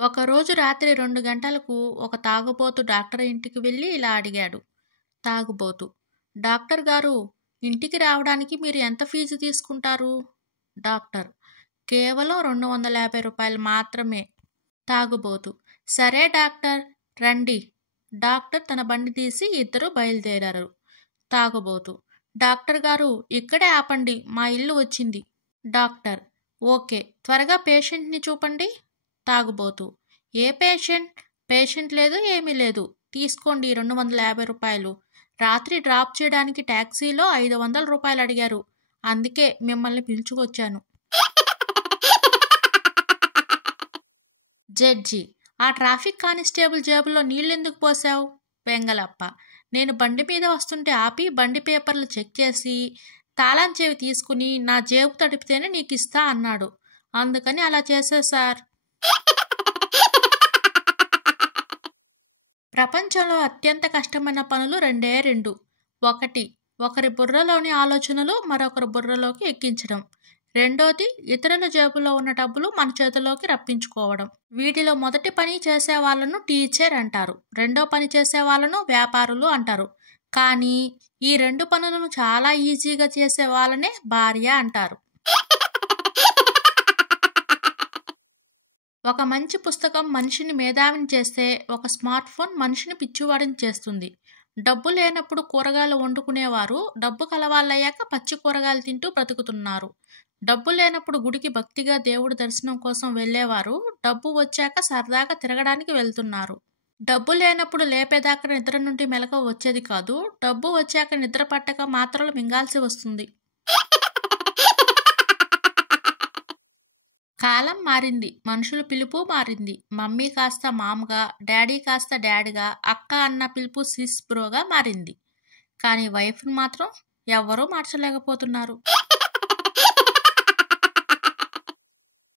ఒకరోజు రాత్రి 2 గంటలకు ఒక తాగుబోతు డాక్టర్ ఇంటికి వెళ్ళి ఇలా అడిగాడు. తాగుబోతు: డాక్టర్ గారు, ఇంటికి రావడానికి మీరు ఎంత ఫీజు తీసుకుంటారు? డాక్టర్: కేవలం 250 రూపాయలు మాత్రమే. తాగుబోతు: సరే డాక్టర్, రండి. డాక్టర్ తన బండి తీసి ఇద్దరు బయలుదేరారు. తాగుబోతు: డాక్టర్ గారు, ఇక్కడే ఆపండి, మా ఇల్లు వచ్చింది. డాక్టర్: ఓకే, త్వరగా పేషెంట్ని చూపండి. తాగుబోతు: ఏ పేషెంట్? పేషెంట్ లేదు, ఏమీ లేదు. తీసుకోండి 250 రూపాయలు. రాత్రి డ్రాప్ చేయడానికి ట్యాక్సీలో 500 రూపాయలు అడిగారు. అందుకే మిమ్మల్ని పిలుచుకొచ్చాను. జడ్జి: ఆ ట్రాఫిక్ కానిస్టేబుల్ జేబులో నీళ్ళెందుకు పోసావు? వెంగలప్ప: నేను బండి మీద వస్తుంటే ఆపి బండి పేపర్లు చెక్ చేసి తాళం చెవి తీసుకుని నా జేబు తడిపితేనే నీకు ఇస్తా అన్నాడు. అందుకని అలా చేశా సార్. ప్రపంచంలో అత్యంత కష్టమైన పనులు రెండే రెండు. ఒకటి, ఒకరి బుర్రలోని ఆలోచనలు మరొకరి బుర్రలోకి ఎక్కించడం. రెండోది, ఇతరుల జేబులో ఉన్న డబ్బులు మన చేతిలోకి రప్పించుకోవడం. వీటిలో మొదటి పని చేసే వాళ్ళను టీచర్ అంటారు, రెండో పని చేసే వాళ్ళను వ్యాపారులు అంటారు. కానీ ఈ రెండు పనులను చాలా ఈజీగా చేసే వాళ్ళనే భార్య అంటారు. ఒక మంచి పుస్తకం మనిషిని మేధావిని చేస్తే, ఒక స్మార్ట్ ఫోన్ మనిషిని పిచ్చివాడిని చేస్తుంది. డబ్బు లేనప్పుడు కూరగాయలు వండుకునేవారు డబ్బు కలవాళ్ళయ్యాక పచ్చి కూరగాయలు తింటూ బ్రతుకుతున్నారు. డబ్బు లేనప్పుడు గుడికి భక్తిగా దేవుడి దర్శనం కోసం వెళ్ళేవారు డబ్బు వచ్చాక సరదాగా తిరగడానికి వెళ్తున్నారు. డబ్బు లేనప్పుడు లేపేదాకా నిద్ర నుండి మెలకువ వచ్చేది కాదు, డబ్బు వచ్చాక నిద్ర పట్టక మాత్రలు మింగాల్సి వస్తుంది. కాలం మారింది, మనుషుల పిలుపు మారింది. మమ్మీ కాస్త మామగా, డాడీ కాస్త డాడీగా, అక్క అన్న పిలుపు సిస్ బ్రోగా మారింది. కానీ వైఫ్ను మాత్రం ఎవ్వరూ మార్చలేకపోతున్నారు.